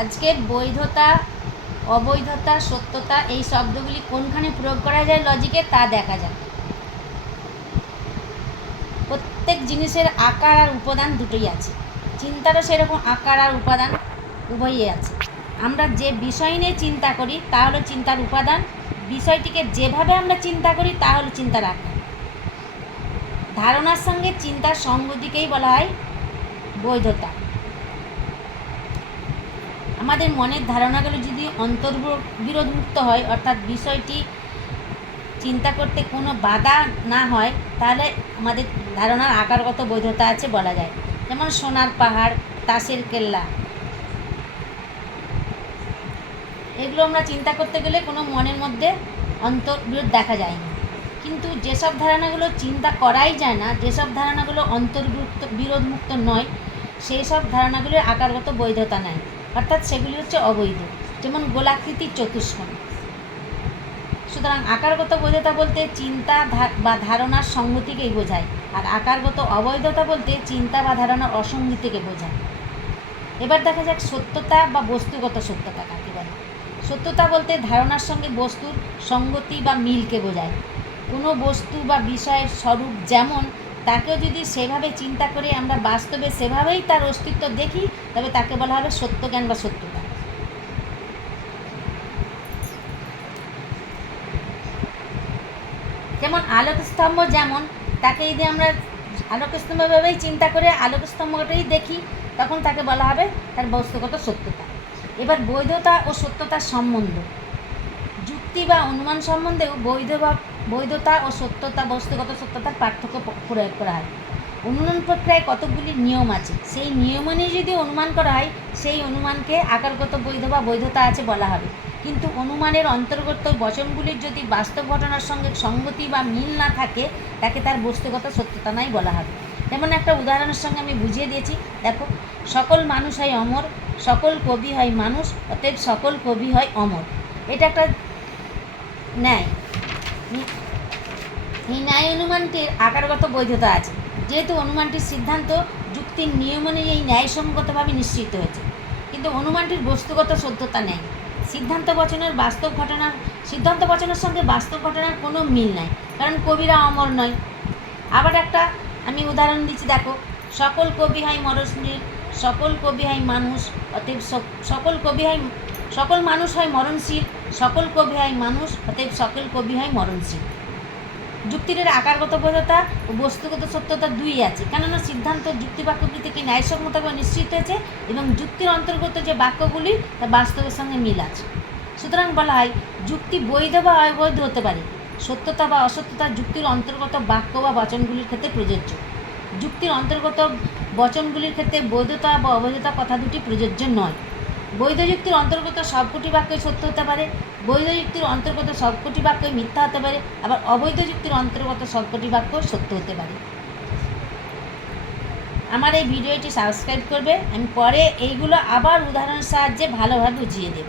আজকের বৈধতা, অবৈধতা, সত্যতা এই শব্দগুলি কোনখানে প্রয়োগ করা যায় লজিকে তা দেখা যায়। প্রত্যেক জিনিসের আকার আর উপাদান দুটোই আছে, চিন্তারও সেরকম আকার আর উপাদান উভয়ই আছে। আমরা যে বিষয় নিয়ে চিন্তা করি তা হলো চিন্তার উপাদান, বিষয়টিকে যেভাবে আমরা চিন্তা করি তা হলো চিন্তার আকার। ধারণার সঙ্গে চিন্তার সঙ্গতিকেই বলা হয় বৈধতা। আমাদের মনের ধারণাগুলো যদি বিরোধমুক্ত হয়, অর্থাৎ বিষয়টি চিন্তা করতে কোনো বাধা না হয়, তাহলে আমাদের ধারণার আকারগত বৈধতা আছে বলা যায়। যেমন সোনার পাহাড়, তাসের কেল্লা, এগুলো আমরা চিন্তা করতে গেলে কোনো মনের মধ্যে অন্তর্বিরোধ দেখা যায় না। কিন্তু যেসব ধারণাগুলো চিন্তা করাই যায় না, যেসব ধারণাগুলো বিরোধমুক্ত নয়, সেই সব ধারণাগুলির আকারগত বৈধতা নেয়, অর্থাৎ সেগুলি হচ্ছে অবৈধ। যেমন গোলাকৃতির চতুষ্কোণ। সুতরাং আকারগত বৈধতা বলতে চিন্তা বা ধারণার সঙ্গতিকেই বোঝায়, আর আকারগত অবৈধতা বলতে চিন্তা বা ধারণার অসঙ্গতিকে বোঝায়। এবার দেখা যাক সত্যতা বা বস্তুগত সত্যতা কাকে বলে। সত্যতা বলতে ধারণার সঙ্গে বস্তুর সঙ্গতি বা মিলকে বোঝায়। কোনো বস্তু বা বিষয়ের স্বরূপ যেমন, তাকেও যদি সেভাবে চিন্তা করে আমরা বাস্তবে সেভাবেই তার অস্তিত্ব দেখি, তবে তাকে বলা হবে সত্যজ্ঞান বা সত্যতা। যেমন আলোকস্তম্ভ, যেমন তাকে যদি আমরা আলোকস্তম্ভভাবেই চিন্তা করে আলোকস্তম্ভটাই দেখি, তখন তাকে বলা হবে তার বস্তুগত সত্যতা। এবার বৈধতা ও সত্যতার সম্বন্ধ। যুক্তি বা অনুমান সম্বন্ধেও বৈধতা ও সত্যতা, বস্তুগত সত্যতার পার্থক্য প্রয়োগ করা হয়। অনুমান প্রক্রিয়ায় কতকগুলি নিয়ম আছে, সেই নিয়ম অনুযায়ী যদি অনুমান করা হয়, সেই অনুমানকে আকারগত বৈধ বা বৈধতা আছে বলা হবে। কিন্তু অনুমানের অন্তর্গত বচনগুলির যদি বাস্তব ঘটনার সঙ্গে সঙ্গতি বা মিল না থাকে, তাকে তার বস্তুগত সত্যতা নাই বলা হবে। যেমন একটা উদাহরণের সঙ্গে আমি বুঝিয়ে দিয়েছি, দেখো, সকল মানুষ হয় অমর, সকল কবি হয় মানুষ, অতএব সকল কবি হয় অমর। এটা একটা ন্যায়। এই ন্যায় অনুমানটির আকারগত বৈধতা আছে, যেহেতু অনুমানটির সিদ্ধান্ত যুক্তির নিয়ম অনুযায়ী ন্যায়সঙ্গতভাবে নিশ্চিত হয়েছে। কিন্তু অনুমানটির বস্তুগত সত্যতা নেই। সিদ্ধান্ত বচনের সঙ্গে বাস্তব ঘটনার কোনো মিল নাই, কারণ কবিরা অমর নয়। আবার একটা আমি উদাহরণ দিচ্ছি, দেখো, সকল কবি হয় মরণশীল, সকল কবি হয় মানুষ, অতএব সকল মানুষ হয় মরণশীল, সকল কবি হয় মানুষ, অতএব সকল কবি হয় মরণশীল। যুক্তির আকারগত বৈধতা ও বস্তুগত সত্যতা দুই আছে, কেননা সিদ্ধান্ত যুক্তি বাক্যগুলি থেকে ন্যায়সঙ্গতভাবে নিশ্চিত হয়েছে এবং যুক্তির অন্তর্গত যে বাক্যগুলি তা বাস্তবের সঙ্গে মিল আছে। সুতরাং বলা হয় যুক্তি বৈধ বা অবৈধ হতে পারে, সত্যতা বা অসত্যতা যুক্তির অন্তর্গত বাক্য বা বচনগুলির ক্ষেত্রে প্রযোজ্য। যুক্তির অন্তর্গত বচনগুলির ক্ষেত্রে বৈধতা বা অবৈধতা কথা দুটি প্রযোজ্য নয়। বৈধ যুক্তির অন্তর্গত সবকটি বাক্যই সত্য হতে পারে, বৈধ যুক্তির অন্তর্গত সবকটি বাক্যই মিথ্যা হতে পারে, আবার অবৈধ যুক্তির অন্তর্গত সবকটি বাক্য সত্য হতে পারে। আমার এই ভিডিওটি সাবস্ক্রাইব করবে, আমি পরে এইগুলো আবার উদাহরণের সাহায্যে ভালোভাবে বুঝিয়ে দেব।